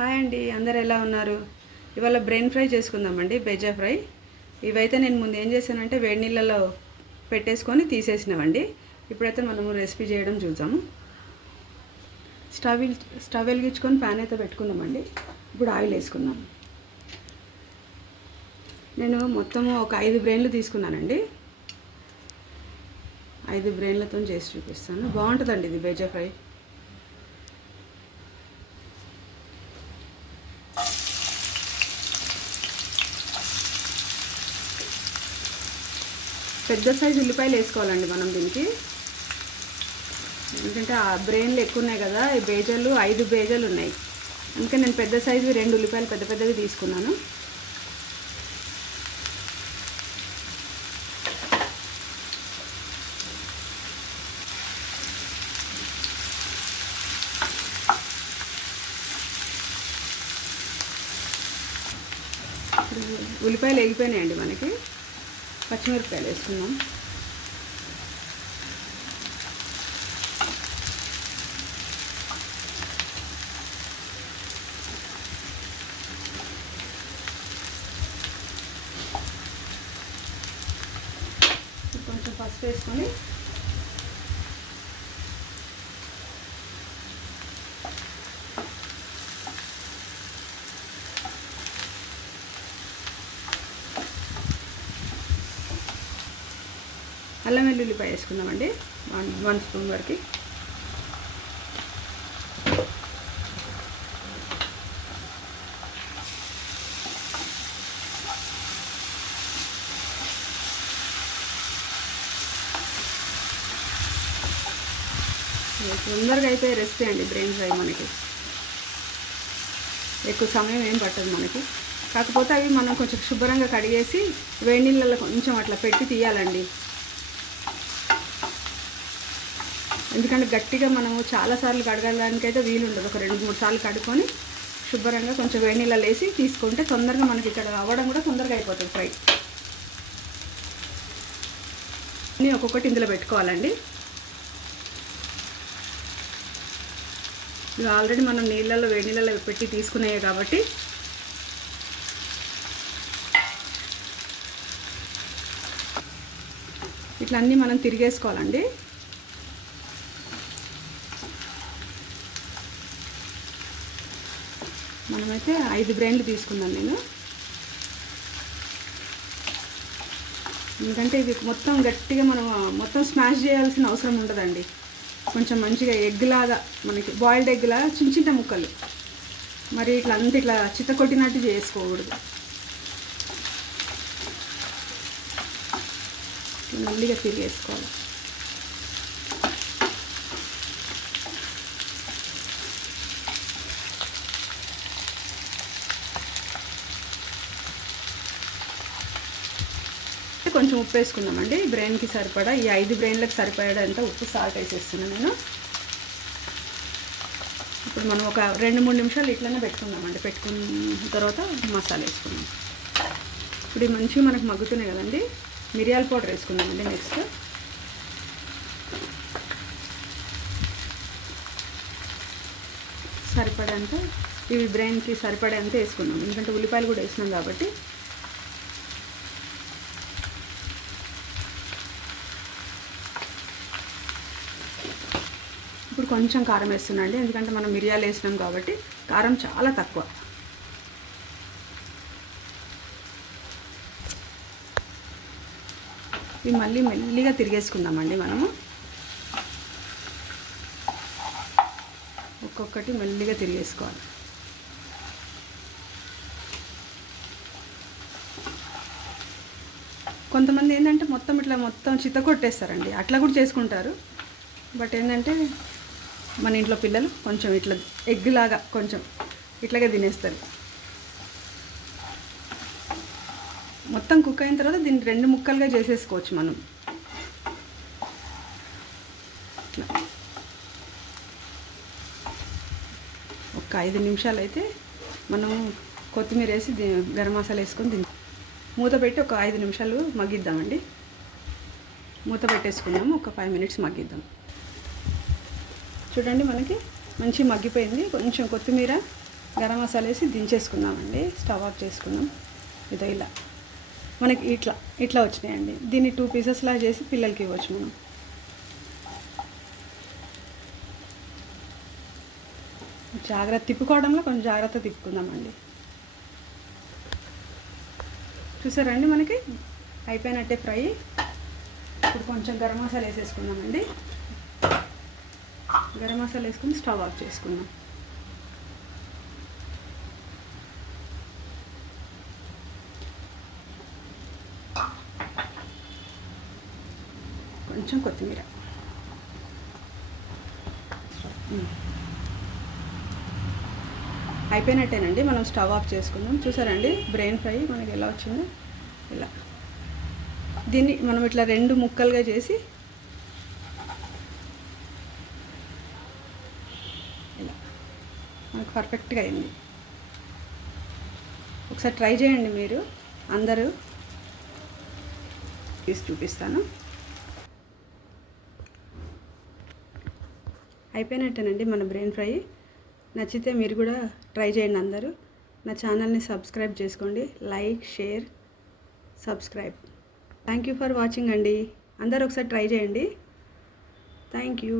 Hi అండి, అందరు ఎలా ఉన్నారు? ఇవాళ బ్రెయిన్ ఫ్రై చేసుకుందామండి, బెజా ఫ్రై. ఇవైతే నేను ముందు ఏం చేశానంటే వేడి నీళ్ళలో పెట్టేసుకొని తీసేసినామండి. ఇప్పుడైతే మనము రెసిపీ చేయడం చూద్దాము. స్టవ్ వెలిగించుకొని ప్యాన్ అయితే పెట్టుకుందామండి. ఇప్పుడు ఆయిల్ వేసుకుందాం. నేను మొత్తము ఒక 5 బ్రెయిన్లు తీసుకున్నానండి. 5 బ్రెయిన్లతో చేసి చూపిస్తాను. బాగుంటుందండి ఇది బెజా ఫ్రై. పెద్ద సైజు ఉల్లిపాయలు వేసుకోవాలండి మనం దీనికి. ఎందుకంటే ఆ బ్రెయిన్లు ఎక్కువ ఉన్నాయి కదా, ఈ బేజాలు 5 బేజాలు ఉన్నాయి. అందుకని నేను పెద్ద సైజు 2 ఉల్లిపాయలు పెద్ద పెద్దవి తీసుకున్నాను. ఉల్లిపాయలు వేగిపోయినాయండి. మనకి పచ్చిమిరపకాయలు వేసుకుందాం. కొంచెం పసుపు వేసుకొని అల్లం వెల్లుల్లిపాయ వేసుకుందామండి. 1 స్పూన్ వరకు. తొందరగా అయిపోయే రెసిపీ అండి బ్రెయిన్ ఫ్రై. మనకి ఎక్కువ సమయం ఏం పట్టదు మనకి. కాకపోతే అవి మనం కొంచెం శుభ్రంగా కడిగేసి వేడి నీళ్ళలో కొంచెం అట్లా పెట్టి తీయాలండి. ఎందుకంటే గట్టిగా మనము చాలాసార్లు కడగడానికైతే వీలు ఉండదు. ఒక 2-3 సార్లు కడుక్కొని శుభ్రంగా కొంచెం వేడి నీళ్ళలో వేసి తీసుకుంటే తొందరగా మనకి ఇక్కడ అవ్వడం కూడా తొందరగా అయిపోతుంది ఫ్రై. అన్నీ ఒక్కొక్కటి ఇందులో పెట్టుకోవాలండి. ఇవి ఆల్రెడీ మనం నీళ్ళల్లో వేడి నీళ్ళలో పెట్టి తీసుకున్నాయి కాబట్టి ఇట్లా అన్నీ మనం తిరిగేసుకోవాలండి. మనమైతే 5 బ్రెయిన్లు తీసుకున్నాను నేను. ఎందుకంటే ఇవి మొత్తం గట్టిగా మనం మొత్తం స్మాష్ చేయాల్సిన అవసరం ఉండదండి. కొంచెం మంచిగా ఎగ్ లాగా, మనకి బాయిల్డ్ ఎగ్ లాగా చిన్న చిన్న ముక్కలు. మరి ఇట్లా అంతా ఇట్లా చిత్త కొట్టినట్టు చేసుకోకూడదు. మెల్లిగా తిరిగేసుకోవాలి. కొంచెం ఉప్పు వేసుకుందామండి. బ్రెయిన్కి సరిపడా, ఈ 5 బ్రెయిన్లకు సరిపడేంత ఉప్పు, సాల్ట్ వేసేస్తున్నాను నేను. ఇప్పుడు మనం ఒక 2-3 నిమిషాలు ఇట్లనే పెట్టుకుందామండి. పెట్టుకున్న తర్వాత మసాలా వేసుకుందాం. ఇప్పుడు ఇవి మంచిగా మనకు మగ్గుతున్నాయి కదండి. మిరియాల పౌడర్ వేసుకుందామండి. నెక్స్ట్ సరిపడేంత, ఇవి బ్రెయిన్కి సరిపడేంత వేసుకుందాం. ఎందుకంటే ఉల్లిపాయలు కూడా వేసినాం కాబట్టి. ఇప్పుడు కొంచెం కారం వేస్తున్నాండి. ఎందుకంటే మనం మిరియాలు వేసినాం కాబట్టి కారం చాలా తక్కువ. ఇవి మళ్ళీ మెల్లిగా తిరిగేసుకుందామండి. మనము ఒక్కొక్కటి మెల్లిగా తిరిగేసుకోవాలి. కొంతమంది ఏంటంటే మొత్తం ఇట్లా మొత్తం చిత్త కొట్టేస్తారండి. అట్లా కూడా చేసుకుంటారు. బట్ ఏంటంటే మన ఇంట్లో పిల్లలు కొంచెం ఇట్లా ఎగ్ లాగా కొంచెం ఇట్లాగే తినేస్తారు. మొత్తం కుక్ అయిన తర్వాత దీన్ని 2 ముక్కలుగా చేసేసుకోవచ్చు మనం. ఒక 5 నిమిషాలు అయితే మనం కొత్తిమీర వేసి గరం మసాలా వేసుకొని తింటాం. మూత పెట్టి ఒక 5 నిమిషాలు మగ్గిద్దామండి. మూత పెట్టేసుకుందాము. ఒక 5 మినిట్స్ మగ్గిద్దాం. చూడండి, మనకి మంచి మగ్గిపోయింది. కొంచెం కొత్తిమీర గరం మసాలా వేసి దించేసుకుందామండి. స్టవ్ ఆఫ్ చేసుకుందాం. ఇదో ఇలా మనకి ఇట్లా వచ్చినాయండి. దీన్ని 2 పీసెస్లా చేసి పిల్లలకి ఇవ్వచ్చు మనం. జాగ్రత్త తిప్పుకోవడంలో కొంచెం జాగ్రత్త తిప్పుకుందామండి. చూసారండి మనకి అయిపోయినట్టే ఫ్రై. ఇప్పుడు కొంచెం గరం మసాలా వేసేసుకుందామండి. గరం మసాలా వేసుకుని స్టవ్ ఆఫ్ చేసుకుందాం. కొంచెం కొత్తిమీర. అయిపోయినట్టేనండి. మనం స్టవ్ ఆఫ్ చేసుకుందాం. చూసారండి బ్రెయిన్ ఫ్రై మనకి ఎలా వచ్చిందో. ఇలా దీన్ని మనం ఇట్లా 2 ముక్కలుగా చేసి ఇలా మనకు పర్ఫెక్ట్గా అయింది. ఒకసారి ట్రై చేయండి మీరు అందరూ. తీసి చూపిస్తాను. అయిపోయినట్టేనండి మన బ్రెయిన్ ఫ్రై. నచ్చితే మీరు కూడా ట్రై చేయండి అందరూ. నా ఛానల్ని సబ్స్క్రైబ్ చేసుకోండి. Like, share, subscribe. Thank you for watching అండి. అందరూ ఒకసారి ట్రై చేయండి. Thank you.